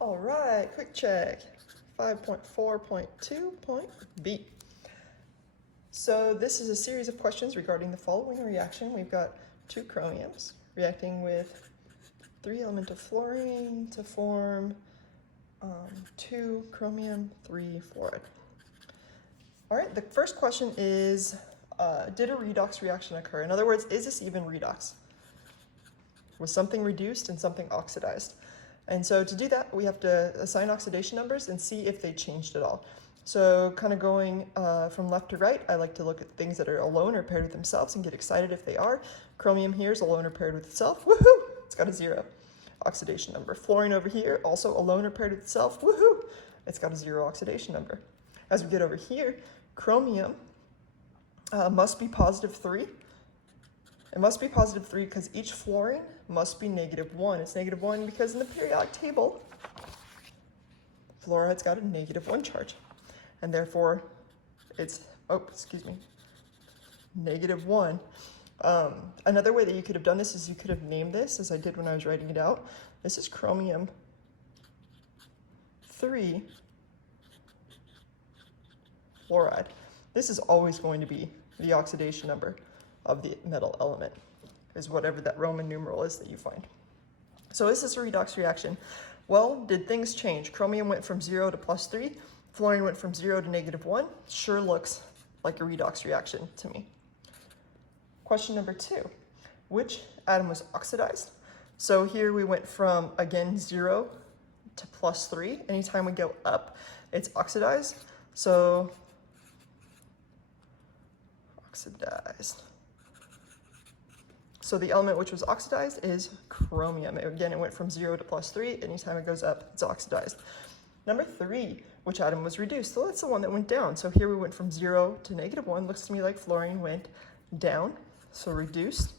All right, quick check. 5.4.2.B. So this is a series of questions regarding the following reaction. We've got two chromiums reacting with 3 elemental fluorine to form 2 chromium, 3 fluoride. All right, the first question is, did a redox reaction occur? In other words, is this even redox? Was something reduced and something oxidized? And so to do that, we have to assign oxidation numbers and see if they changed at all. So kind of going from left to right, I like to look at things that are alone or paired with themselves and get excited if they are. Chromium here is alone or paired with itself. Woohoo! It's got a 0 oxidation number. Fluorine over here, also alone or paired with itself. Woohoo! It's got a 0 oxidation number. As we get over here, chromium must be positive 3. It must be positive 3 because each fluorine must be -1. It's -1 because in the periodic table, fluoride's got a -1 charge. And therefore, it's, -1. Another way that you could have done this is you could have named this, as I did when I was writing it out. This is chromium 3 fluoride. This is always going to be the oxidation number of the metal element, is whatever that Roman numeral is that you find. So is this a redox reaction? Well, did things change? Chromium went from 0 to +3, fluorine went from 0 to -1. Sure looks like a redox reaction to me. Question number 2, which atom was oxidized? So here we went from, again, 0 to +3. Anytime we go up, it's oxidized. So oxidized. So the element which was oxidized is chromium. Again, it went from 0 to +3. Anytime it goes up, it's oxidized. Number 3, which atom was reduced? So that's the one that went down. So here we went from 0 to -1. Looks to me like fluorine went down. So reduced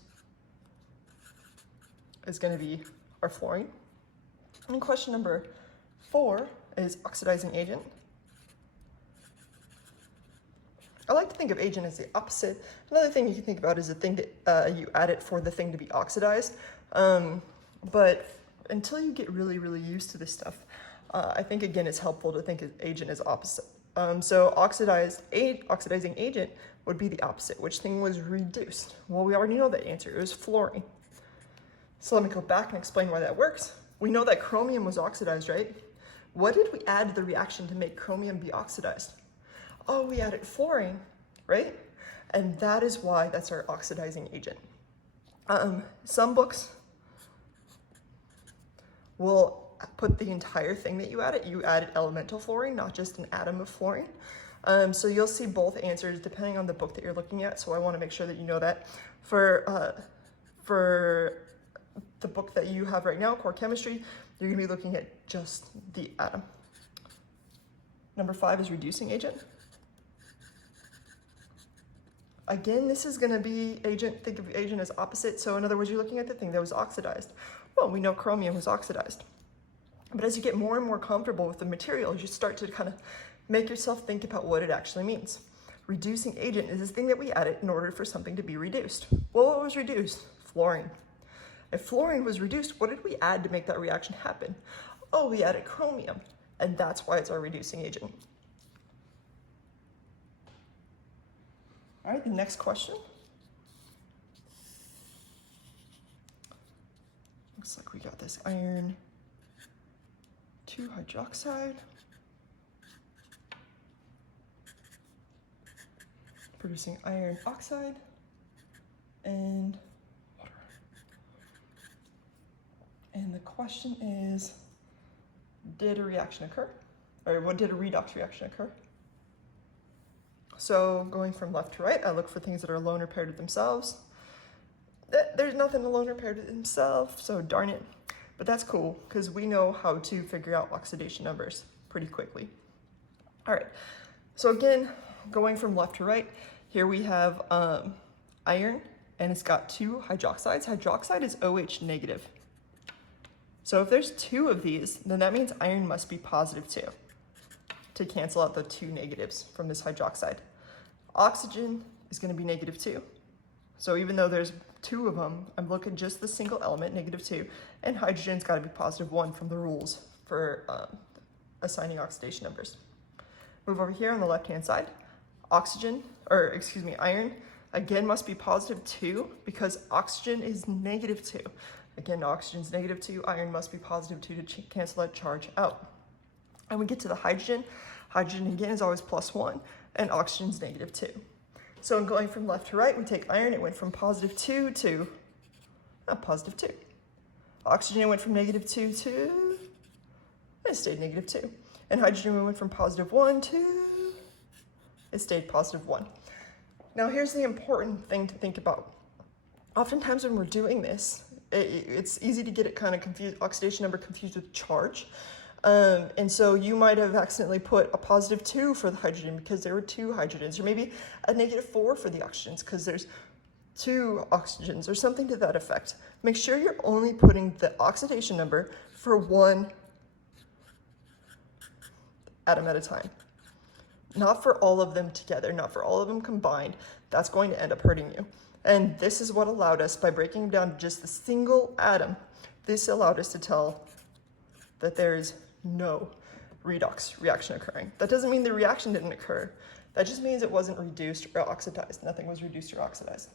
is going to be our fluorine. And question number 4 is oxidizing agent. I like to think of agent as the opposite. Another thing you can think about is the thing that you add it for the thing to be oxidized. But until you get really, really used to this stuff, I think, again, it's helpful to think of agent as opposite. So oxidizing agent would be the opposite. Which thing was reduced? Well, we already know the answer. It was fluorine. So let me go back and explain why that works. We know that chromium was oxidized, right? What did we add to the reaction to make chromium be oxidized? Oh, we added fluorine, right? And that is why that's our oxidizing agent. Some books will put the entire thing that you added. You added elemental fluorine, not just an atom of fluorine. So you'll see both answers depending on the book that you're looking at. So I want to make sure that you know that. For the book that you have right now, Core Chemistry, you're going to be looking at just the atom. Number 5 is reducing agent. Again, this is going to be agent. Think of agent as opposite. So in other words, you're looking at the thing that was oxidized. Well, we know chromium was oxidized. But as you get more and more comfortable with the material, you start to kind of make yourself think about what it actually means. Reducing agent is this thing that we added in order for something to be reduced. Well, what was reduced? Fluorine. If fluorine was reduced, what did we add to make that reaction happen? Oh, we added chromium. And that's why it's our reducing agent. All right, the next question. Looks like we got this iron 2 hydroxide. Producing iron oxide and water. And the question is, did a reaction occur? Or what did a redox reaction occur? So going from left to right, I look for things that are alone or paired with themselves. There's nothing alone or paired with themselves, so darn it. But that's cool, because we know how to figure out oxidation numbers pretty quickly. All right, so again, going from left to right, here we have iron, and it's got 2 hydroxides. Hydroxide is OH negative. So if there's 2 of these, then that means iron must be positive too, to cancel out the 2 negatives from this hydroxide. Oxygen is going to be -2. So even though there's 2 of them, I'm looking just the single element, -2, and hydrogen's got to be +1 from the rules for assigning oxidation numbers. Move over here on the left-hand side. Iron, again, must be positive 2 because oxygen is negative 2. Again, oxygen's negative 2, iron must be positive 2 to cancel that charge out. And we get to the hydrogen. Hydrogen, again, is always plus 1, and oxygen's negative 2. So in going from left to right, we take iron, it went from positive 2 to positive 2. Oxygen went from negative 2 to, it stayed negative 2. And hydrogen went from positive 1 to, it stayed positive 1. Now here's the important thing to think about. Oftentimes when we're doing this, it's easy to get it kind of confused, oxidation number confused with charge. And so you might have accidentally put a positive 2 for the hydrogen because there were 2 hydrogens, or maybe a negative 4 for the oxygens because there's 2 oxygens, or something to that effect. Make sure you're only putting the oxidation number for one atom at a time. Not for all of them together, not for all of them combined. That's going to end up hurting you. And this is what allowed us, by breaking them down to just the single atom, this allowed us to tell that there is no redox reaction occurring. That doesn't mean the reaction didn't occur. That just means it wasn't reduced or oxidized. Nothing was reduced or oxidized.